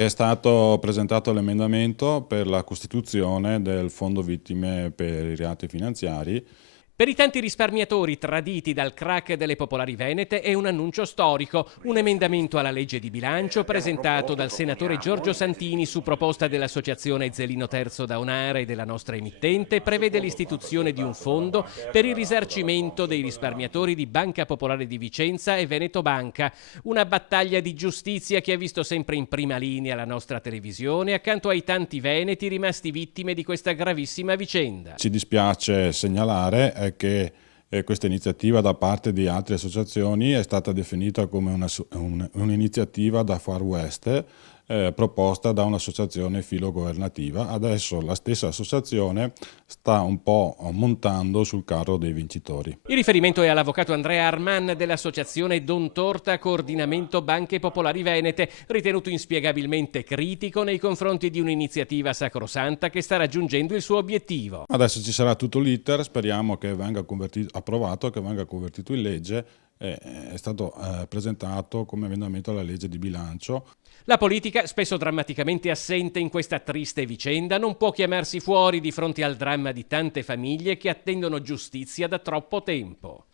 È stato presentato l'emendamento per la costituzione del Fondo Vittime per i reati finanziari. Per i tanti risparmiatori traditi dal crack delle Popolari Venete è un annuncio storico, un emendamento alla legge di bilancio presentato dal senatore Giorgio Santini su proposta dell'associazione Zelino Terzo Daunara e della nostra emittente prevede l'istituzione di un fondo per il risarcimento dei risparmiatori di Banca Popolare di Vicenza e Veneto Banca, una battaglia di giustizia che ha visto sempre in prima linea la nostra televisione accanto ai tanti veneti rimasti vittime di questa gravissima vicenda. Ci dispiace segnalare che questa iniziativa da parte di altre associazioni è stata definita come un'iniziativa da Far West proposta da un'associazione filogovernativa. Adesso la stessa associazione sta un po' montando sul carro dei vincitori. Il riferimento è all'avvocato Andrea Arman dell'associazione Don Torta Coordinamento Banche Popolari Venete, ritenuto inspiegabilmente critico nei confronti di un'iniziativa sacrosanta che sta raggiungendo il suo obiettivo. Adesso ci sarà tutto l'iter, speriamo che venga approvato, che venga convertito in legge. È stato presentato come emendamento alla legge di bilancio. La politica, spesso drammaticamente assente in questa triste vicenda, non può chiamarsi fuori di fronte al dramma di tante famiglie che attendono giustizia da troppo tempo.